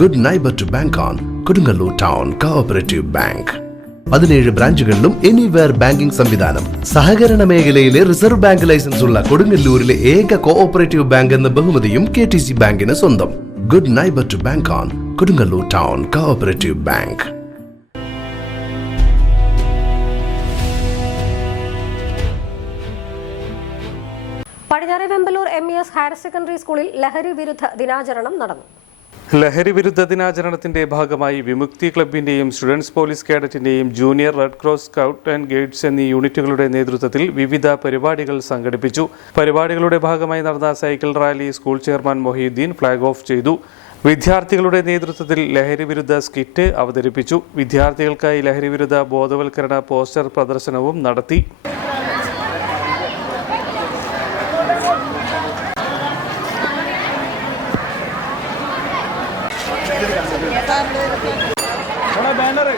Good neighbour to bank on Kodungallur town cooperative bank. 17 ബ്രാഞ്ചുകളിലും anywhere banking സംവിധാനം. സഹകരണ മേഖലയിലെ റിസർവ് ബാങ്ക് ലൈസൻസ് ഉള്ള കൊടുങ്ങല്ലൂരിലെ ഏക കോഓപ്പറേറ്റീവ് ബാങ്ക് എന്ന ബഹുമതിയും KTC ബാങ്കിന് സ്വന്തം. Good neighbour to bank on Kodungallur town cooperative bank. പടിഞ്ഞാറെ വെമ്പലൂർ MES ഹയർ സെക്കൻഡറി സ്കൂളിൽ ലഹരി വിരുദ്ധ ദിനാചരണം നടന്നു. ലഹരി വിരുദ്ധ ദിനാചരണത്തിന്റെ ഭാഗമായി വിമുക്തി ക്ലബിന്റെയും സ്റ്റുഡൻസ് പോലീസ് കേഡറ്റിന്റെയും junior Red Cross scout and guides എന്നീ യൂണിറ്റുകളുടെ നേതൃത്വത്തിൽ വിവിധ പരിപാടികൾ സംഘടിപ്പിച്ചു. പരിപാടികളുടെ ഭാഗമായി നടന്ന cycle rally school chairman Mohiddeen flag off ചെയ്തു. വിദ്യാർത്ഥികളുടെ നേതൃത്വത്തിൽ ലഹരി വിരുദ്ധ സ്കിറ്റ് അവതരിപ്പിച്ചു. വിദ്യാർത്ഥികൾക്കായി ലഹരി വിരുദ്ധ ബോധവൽക്കരണ പോസ്റ്റർ പ്രദർശനവും നടത്തി. बैनर